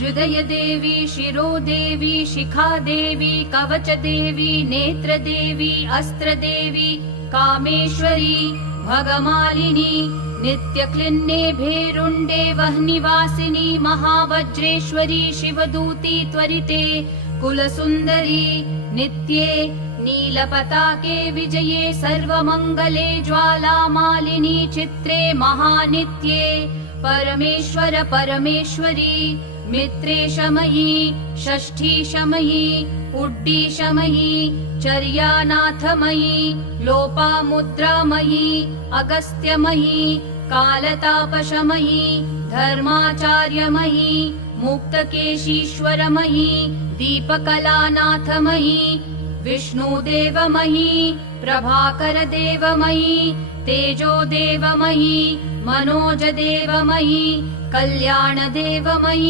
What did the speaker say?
हृदय देवी, शिरो देवी, शिखा देवी, कवच देवी, नेत्र देवी, अस्त्र देवी, कामेश्वरी, भगमालिनी, नित्यक्लिन्ने भेरुण्डे वह्निवासिनी, महावज्रेश्वरी, शिवदूती त्वरिते, कुलसुन्दरी, नित्ये, नीलपताके विजये, सर्वमङ्गले, ज्वालामालिनी, चित्रे, महानित्ये, परमेश्वर परमेश्वरी, मित्रे शमयी, षष्ठी शमयी, उड्डी शमयी, चर्यानाथमयी, लोपामुद्रामयी, अगस्त्यमयी, कालतापशमयी, धर्माचार्यमयी, मुक्तकेशीश्वरमयी, दीपकलानाथमयी, विष्णुदेवमयी, प्रभाकरदेवमयी, तेजोदेवमयी, मनोजदेवमयी, कल्याणदेवमयी।